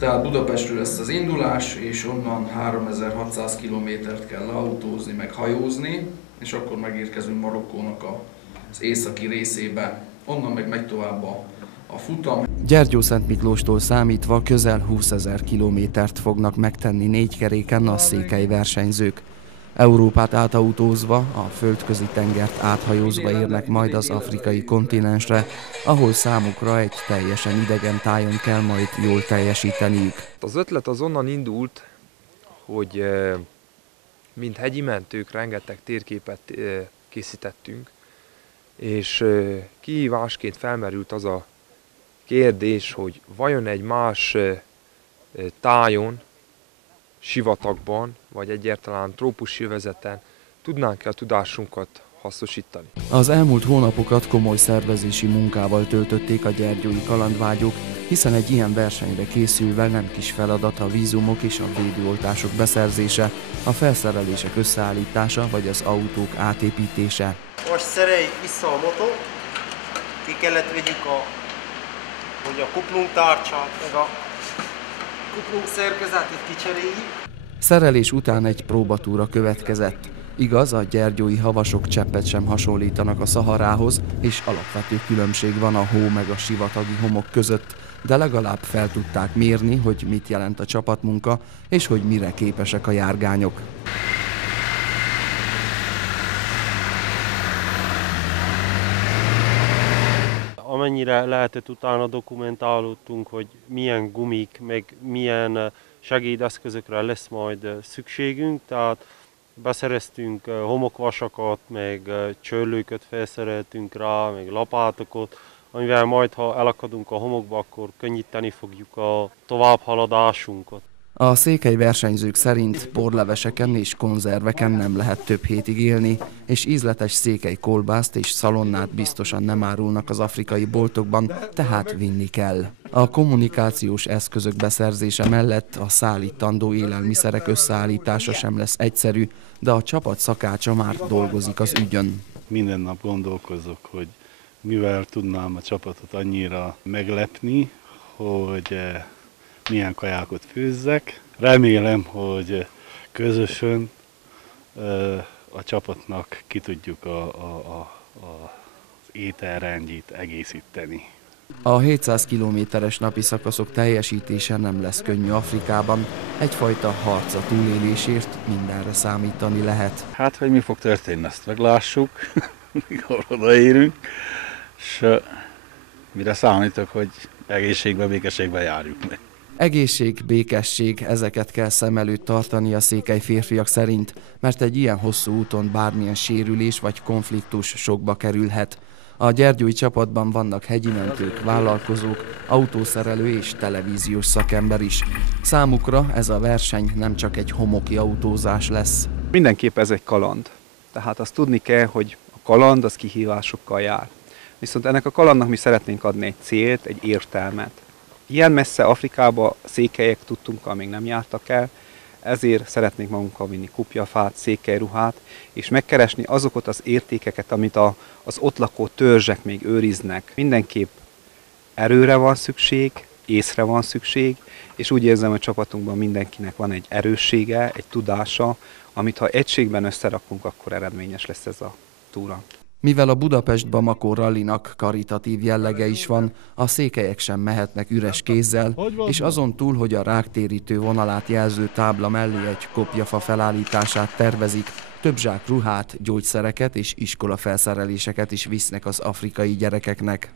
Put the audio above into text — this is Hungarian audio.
Tehát Budapestről lesz az indulás, és onnan 3600 kilométert kell autózni, meg hajózni, és akkor megérkezünk Marokkónak az északi részébe. Onnan meg megy tovább a futam. Gyergyószentmiklóstól számítva közel 20 000 kilométert fognak megtenni négykeréken a székely versenyzők. Európát átautózva, a földközi tengert áthajózva érnek majd az afrikai kontinensre, ahol számukra egy teljesen idegen tájon kell majd jól teljesíteniük. Az ötlet az onnan indult, hogy mint hegyi mentők rengeteg térképet készítettünk, és kihívásként felmerült az a kérdés, hogy vajon egy más tájon, sivatagban, vagy egyáltalán trópusi övezeten tudnánk-e a tudásunkat hasznosítani. Az elmúlt hónapokat komoly szervezési munkával töltötték a gyergyói kalandvágyók, hiszen egy ilyen versenyre készülve nem kis feladat a vízumok és a védőoltások beszerzése, a felszerelések összeállítása vagy az autók átépítése. Most szereljük vissza a motor, ki kellett vegyük a kuplungtárcsát, meg a kuplung szerkezetet kicseréljük. Szerelés után egy próbatúra következett. Igaz, a gyergyói havasok cseppet sem hasonlítanak a Szaharához, és alapvető különbség van a hó meg a sivatagi homok között, de legalább fel tudták mérni, hogy mit jelent a csapatmunka, és hogy mire képesek a járgányok. Amennyire lehetett, utána dokumentálódtunk, hogy milyen gumik, meg milyen segédeszközökre lesz majd szükségünk, tehát beszereztünk homokvasakat, meg csörlőköt felszereltünk rá, meg lapátokat, amivel majd, ha elakadunk a homokba, akkor könnyíteni fogjuk a továbbhaladásunkat. A székely versenyzők szerint porleveseken és konzerveken nem lehet több hétig élni, és ízletes székely kolbászt és szalonnát biztosan nem árulnak az afrikai boltokban, tehát vinni kell. A kommunikációs eszközök beszerzése mellett a szállítandó élelmiszerek összeállítása sem lesz egyszerű, de a csapat szakácsa már dolgozik az ügyön. Minden nap gondolkozok, hogy mivel tudnám a csapatot annyira meglepni, hogy milyen kajákat főzzek. Remélem, hogy közösen a csapatnak ki tudjuk az ételrendjét egészíteni. A 700 kilométeres napi szakaszok teljesítése nem lesz könnyű Afrikában. Egyfajta harc a túlélésért, mindenre számítani lehet. Hát, hogy mi fog történni, ezt meglássuk, mikor odaérünk, és mire számítok, hogy egészségben, békességben járjuk meg. Egészség, békesség, ezeket kell szem előtt tartani a székely férfiak szerint, mert egy ilyen hosszú úton bármilyen sérülés vagy konfliktus sokba kerülhet. A gyergyói csapatban vannak hegyi mentők, vállalkozók, autószerelő és televíziós szakember is. Számukra ez a verseny nem csak egy homoki autózás lesz. Mindenképp ez egy kaland. Tehát azt tudni kell, hogy a kaland az kihívásokkal jár. Viszont ennek a kalandnak mi szeretnénk adni egy célt, egy értelmet. Ilyen messze Afrikába székelyek tudtunk, még nem jártak el, ezért szeretnénk magunkkal vinni kupjafát, székelyruhát, és megkeresni azokat az értékeket, amit az ott lakó törzsek még őriznek. Mindenképp erőre van szükség, észre van szükség, és úgy érzem, hogy a csapatunkban mindenkinek van egy erőssége, egy tudása, amit ha egységben összerakunk, akkor eredményes lesz ez a túra. Mivel a Budapest-Bamako rallinak karitatív jellege is van, a székelyek sem mehetnek üres kézzel, és azon túl, hogy a ráktérítő vonalát jelző tábla mellé egy kopjafa felállítását tervezik, több zsák ruhát, gyógyszereket és iskolafelszereléseket is visznek az afrikai gyerekeknek.